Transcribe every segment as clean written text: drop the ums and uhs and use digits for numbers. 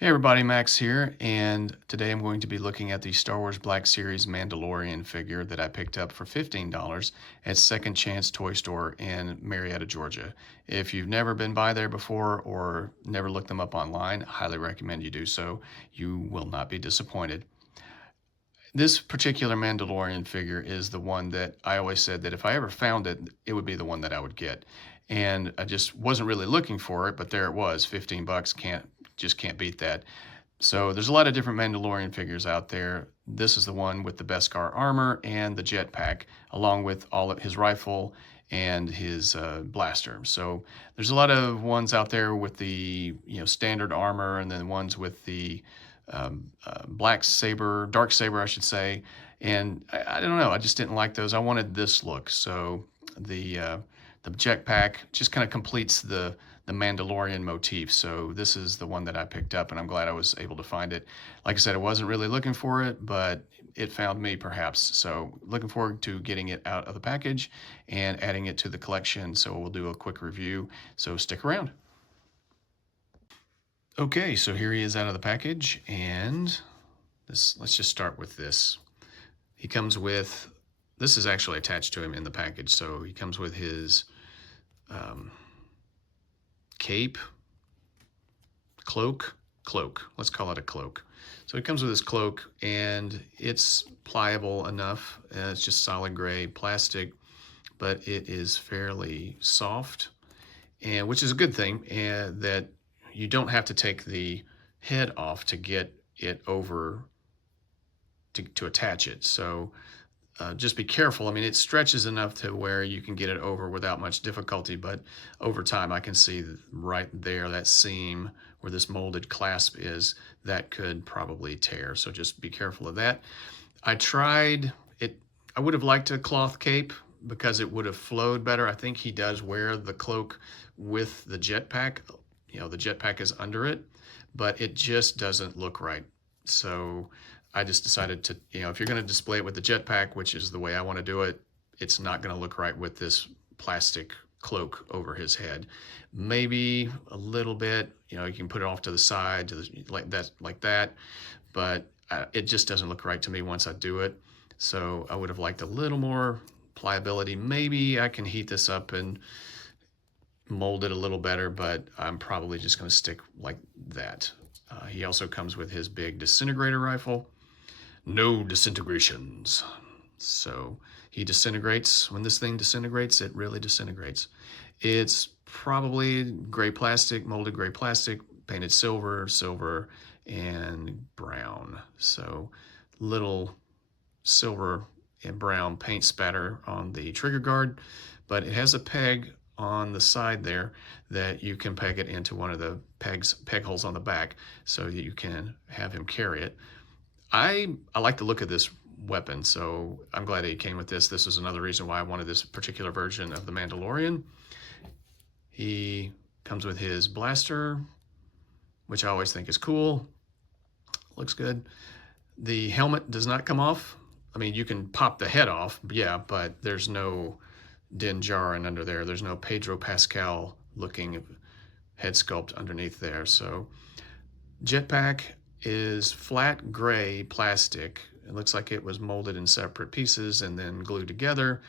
Hey everybody, Max here, and today I'm going to be looking at the Star Wars Black Series Mandalorian figure that I picked up for $15 at Second Chance Toy Store in Marietta, Georgia. If you've never been by there before or never looked them up online, I highly recommend you do so. You will not be disappointed. This particular Mandalorian figure is the one that I always said that if I ever found it, it would be the one that I would get. And I just wasn't really looking for it, but there it was, 15 bucks, can't beat that. So there's a lot of different Mandalorian figures out there. This is the one with the Beskar armor and the jetpack, along with all of his rifle and his blaster. So there's a lot of ones out there with the standard armor, and then ones with the black saber, dark saber, I should say. And I don't know, I just didn't like those. I wanted this look. So the jetpack just kind of completes the Mandalorian motif. So this is the one that I picked up, and I'm glad I was able to find it. Like I said, I wasn't really looking for it, but it found me perhaps. So looking forward to getting it out of the package and adding it to the collection. So we'll do a quick review. So stick around. Okay, so here he is out of the package, and let's just start with this. He comes with, this is actually attached to him in the package. So he comes with his cape, cloak, let's call it a cloak. So it comes with this cloak, and it's pliable enough. It's just solid gray plastic, but it is fairly soft, and which is a good thing, and that you don't have to take the head off to get it over to attach it. So just be careful. I mean, it stretches enough to where you can get it over without much difficulty, but over time I can see right there, that seam where this molded clasp is, that could probably tear. So just be careful of that. I tried it. I would have liked a cloth cape because it would have flowed better. I think he does wear the cloak with the jetpack. The jetpack is under it, but it just doesn't look right. So I just decided to, if you're going to display it with the jetpack, which is the way I want to do it, it's not going to look right with this plastic cloak over his head. Maybe a little bit, you can put it off to the side, like that, but it just doesn't look right to me once I do it. So I would have liked a little more pliability. Maybe I can heat this up and mold it a little better, but I'm probably just going to stick like that. He also comes with his big disintegrator rifle. No disintegrations. So he disintegrates. When this thing disintegrates, it really disintegrates. It's probably gray plastic, molded gray plastic, painted silver, and brown. So little silver and brown paint spatter on the trigger guard, but it has a peg on the side there that you can peg it into one of the peg holes on the back so that you can have him carry it. I like the look of this weapon, so I'm glad he came with this. This is another reason why I wanted this particular version of the Mandalorian. He comes with his blaster, which I always think is cool. Looks good. The helmet does not come off. I mean, you can pop the head off, yeah, but there's no Din Djarin under there. There's no Pedro Pascal looking head sculpt underneath there. So jetpack is flat gray plastic. It looks like it was molded in separate pieces and then glued together.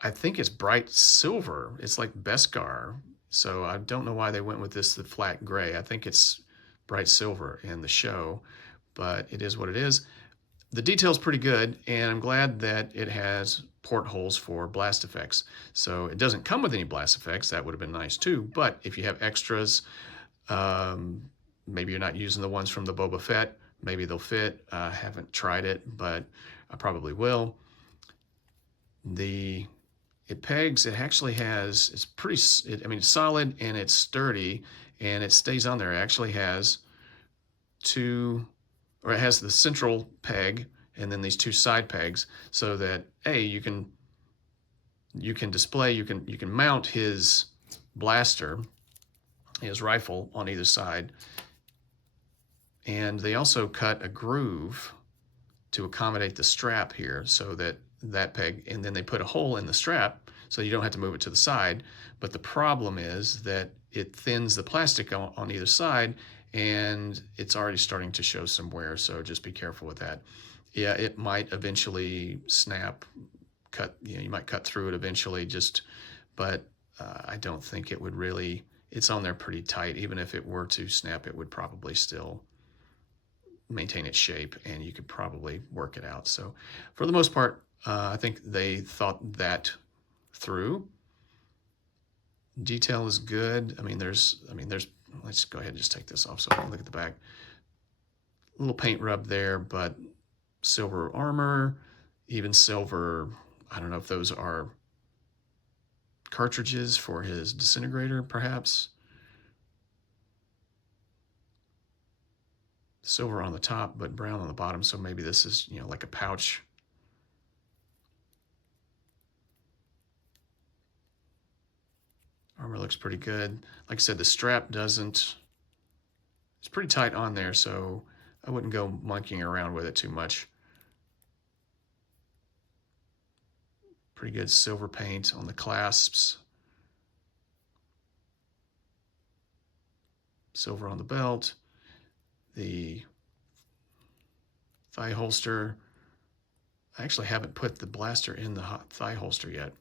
I think it's bright silver. It's like Beskar. So I don't know why they went with the flat gray. I think it's bright silver in the show, but it is what it is. The detail's pretty good, and I'm glad that it has portholes for blast effects. So it doesn't come with any blast effects. That would have been nice too. But if you have extras, maybe you're not using the ones from the Boba Fett, maybe they'll fit. I haven't tried it, but I probably will. It pegs, it actually has, it's pretty, it's solid and it's sturdy and it stays on there. It actually has it has the central peg and then these two side pegs so that you can display, you can mount his blaster, his rifle on either side. And they also cut a groove to accommodate the strap here so that peg, and then they put a hole in the strap so you don't have to move it to the side. But the problem is that it thins the plastic on either side, and it's already starting to show some wear, so just be careful with that. Yeah, it might eventually snap, cut, you might cut through it eventually, but I don't think it would really, it's on there pretty tight. Even if it were to snap, it would probably still maintain its shape, and you could probably work it out. So for the most part, I think they thought that through. Detail is good. Let's go ahead and just take this off so I can look at the back. A little paint rub there, but silver armor, even silver, I don't know if those are cartridges for his disintegrator, perhaps. Silver on the top, but brown on the bottom, so maybe this is, like a pouch. Armor looks pretty good. Like I said, the strap doesn't, it's pretty tight on there, so I wouldn't go monkeying around with it too much. Pretty good silver paint on the clasps. Silver on the belt. The thigh holster. I actually haven't put the blaster in the thigh holster yet.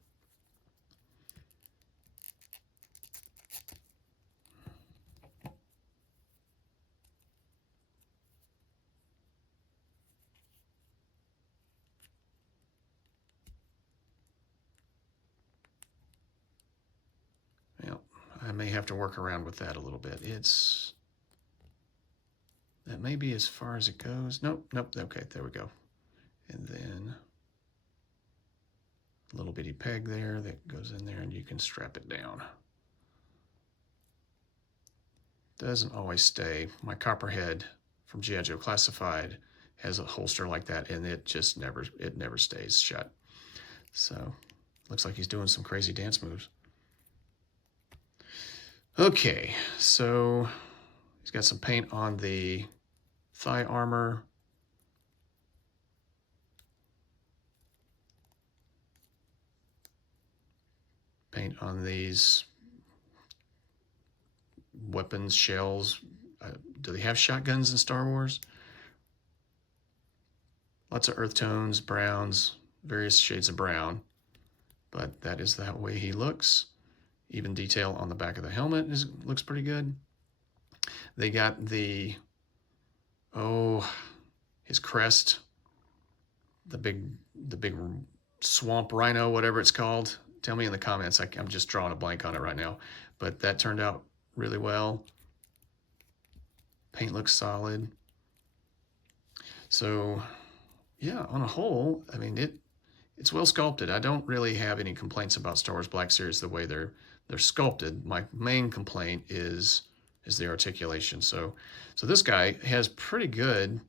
Well, I may have to work around with that a little bit. That may be as far as it goes. Nope, okay, there we go. And then a little bitty peg there that goes in there, and you can strap it down. Doesn't always stay. My Copperhead from G.I. Joe Classified has a holster like that, and it just never stays shut. So looks like he's doing some crazy dance moves. Okay, so he's got some paint on the thigh armor. Paint on these weapons, shells. Do they have shotguns in Star Wars? Lots of earth tones, browns, various shades of brown, but that is that way he looks. Even detail on the back of the helmet looks pretty good. They got his crest, the big swamp rhino, whatever it's called. Tell me in the comments. I'm just drawing a blank on it right now, but that turned out really well. Paint looks solid. So yeah, on a whole, I mean, it's well sculpted. I don't really have any complaints about Star Wars Black Series the way they're sculpted. My main complaint is the articulation. So this guy has pretty good,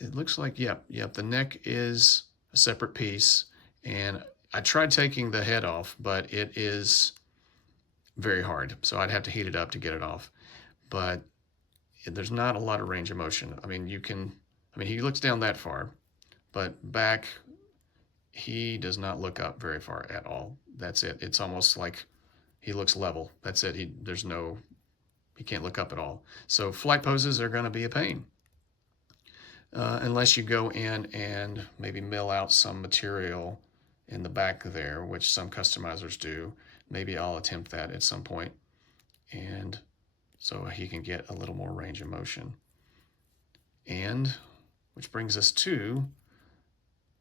it looks like, yep, the neck is a separate piece, and I tried taking the head off, but it is very hard, so I'd have to heat it up to get it off. But there's not a lot of range of motion. I mean, he looks down that far, but back, he does not look up very far at all. That's it. It's almost like he looks level. That's it. He can't look up at all. So flight poses are going to be a pain. Unless you go in and maybe mill out some material in the back there, which some customizers do. Maybe I'll attempt that at some point, and so he can get a little more range of motion. And which brings us to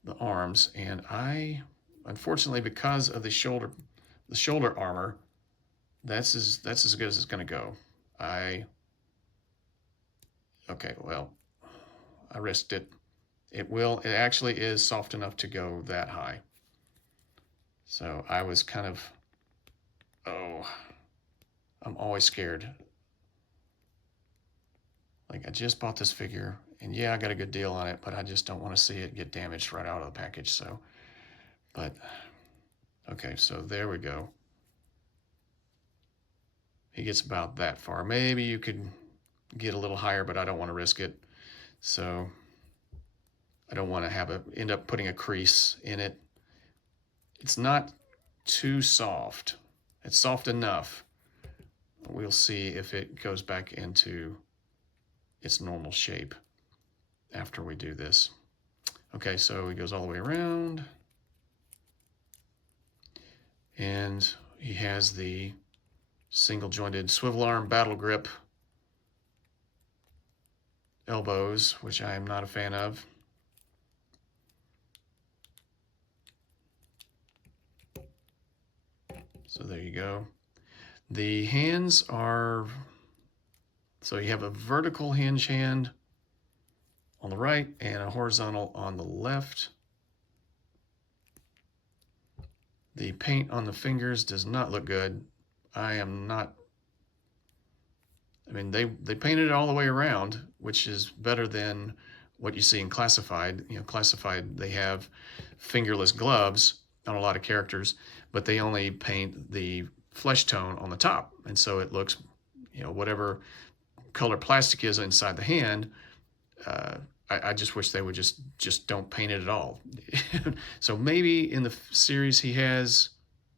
the arms, and I, unfortunately, because of the shoulder armor, that's as good as it's going to go. Okay, well, I risked it. It actually is soft enough to go that high. So I was kind of, I'm always scared. Like, I just bought this figure, and yeah, I got a good deal on it, but I just don't want to see it get damaged right out of the package. So, but, okay, so there we go. He gets about that far. Maybe you could get a little higher, but I don't want to risk it. So I don't want to end up putting a crease in it. It's not too soft. It's soft enough. We'll see if it goes back into its normal shape after we do this. Okay, so he goes all the way around. And he has the single jointed swivel arm battle grip elbows, which I am not a fan of. So there you go. The hands are, so you have a vertical hinge hand on the right and a horizontal on the left. The paint on the fingers does not look good. I mean, they painted it all the way around, which is better than what you see in Classified. You know, Classified, they have fingerless gloves on a lot of characters, but they only paint the flesh tone on the top. And so it looks, you know, whatever color plastic is inside the hand, I just wish they would just don't paint it at all. So maybe in the series he has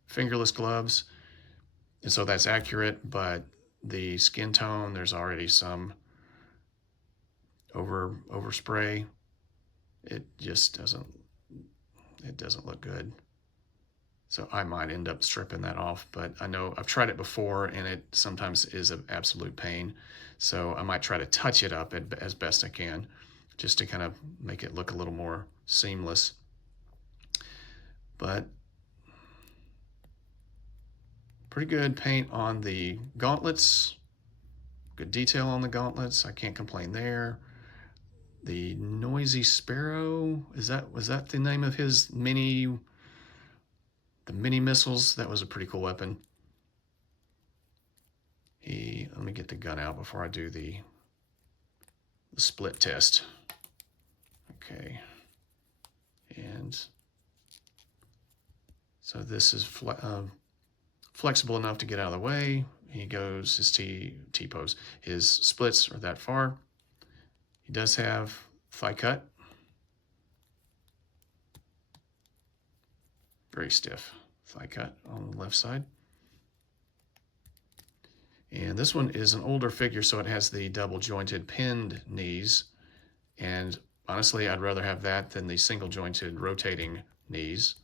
fingerless gloves, and so that's accurate, but the skin tone, there's already some overspray. It just doesn't look good. So I might end up stripping that off, but I know I've tried it before and it sometimes is an absolute pain. So I might try to touch it up as best I can, just to kind of make it look a little more seamless. But pretty good paint on the gauntlets. Good detail on the gauntlets. I can't complain there. The Noisy Sparrow, was that the name of his the mini missiles? That was a pretty cool weapon. Let me get the gun out before I do the split test. Okay. And so this is flexible enough to get out of the way. He goes his T-pose. His splits are that far. He does have thigh cut. Very stiff thigh cut on the left side. And this one is an older figure, so it has the double jointed pinned knees. And honestly, I'd rather have that than the single jointed rotating knees.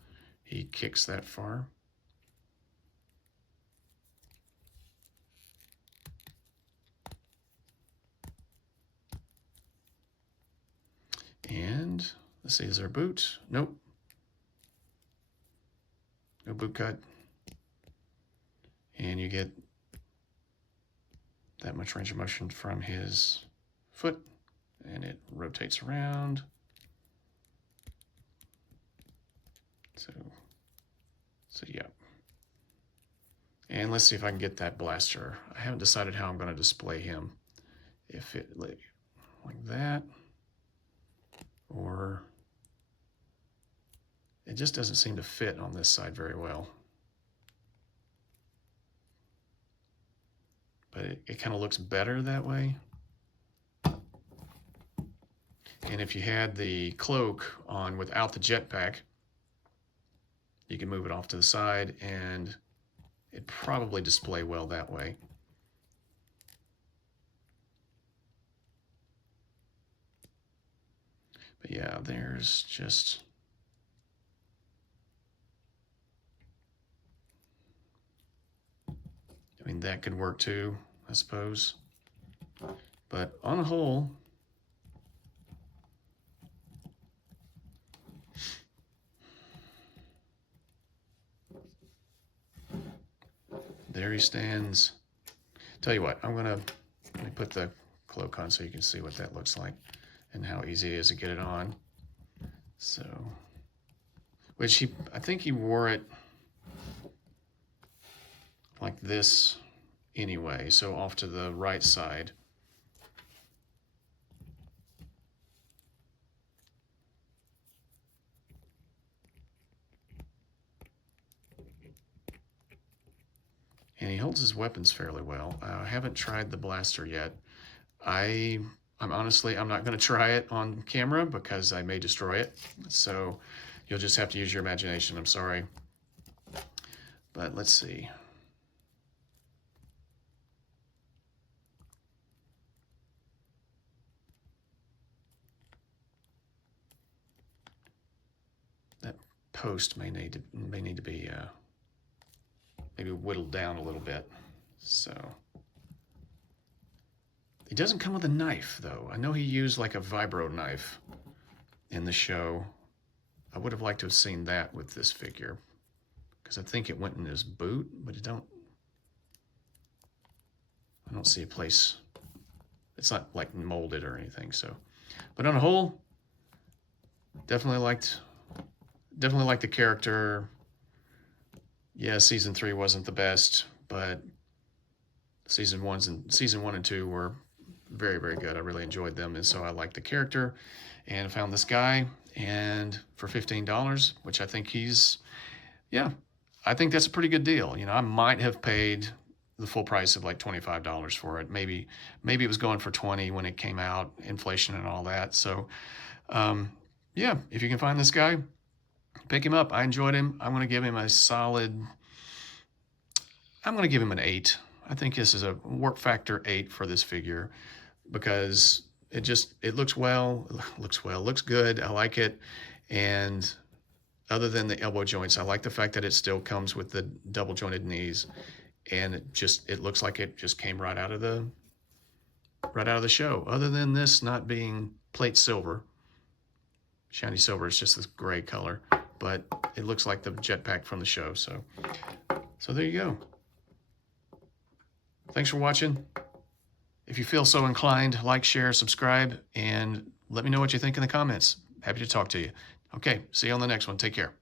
He kicks that far. And let's see, is there a boot? Nope. No boot cut. And you get that much range of motion from his foot, and it rotates around. So yeah. And let's see if I can get that blaster. I haven't decided how I'm going to display him. If it like that, or it just doesn't seem to fit on this side very well. But it kind of looks better that way. And if you had the cloak on without the jetpack, you can move it off to the side and it'd probably display well that way. But yeah, there's just, I mean, that could work too, I suppose. But on a whole, there he stands. Tell you what, let me put the cloak on so you can see what that looks like and how easy it is to get it on. So, which I think he wore it like this anyway, so off to the right side. And he holds his weapons fairly well. I haven't tried the blaster yet. I'm honestly, I'm not going to try it on camera because I may destroy it. So you'll just have to use your imagination. I'm sorry. But let's see. post may need to be maybe whittled down a little bit. So he doesn't come with a knife, though. I know he used like a vibro knife in the show. I would have liked to have seen that with this figure, because I think it went in his boot, but I don't see a place. It's not like molded or anything. So, but on the whole, definitely liked the character. Yeah, season 3 wasn't the best, but season 1 and 2 were very, very good. I really enjoyed them, and so I liked the character, and found this guy, and for $15, which I think I think that's a pretty good deal. You know, I might have paid the full price of like $25 for it. Maybe it was going for $20 when it came out, inflation and all that. So, yeah, if you can find this guy, pick him up. I enjoyed him. I'm going to give him an 8. I think this is a warp factor 8 for this figure, because it looks good. I like it. And other than the elbow joints, I like the fact that it still comes with the double jointed knees, and it looks like it just came right out of the show. Other than this not being plate silver, shiny silver, it's just this gray color, but it looks like the jetpack from the show. So there you go. Thanks for watching. If you feel so inclined, like, share, subscribe, and let me know what you think in the comments. Happy to talk to you. Okay, see you on the next one. Take care.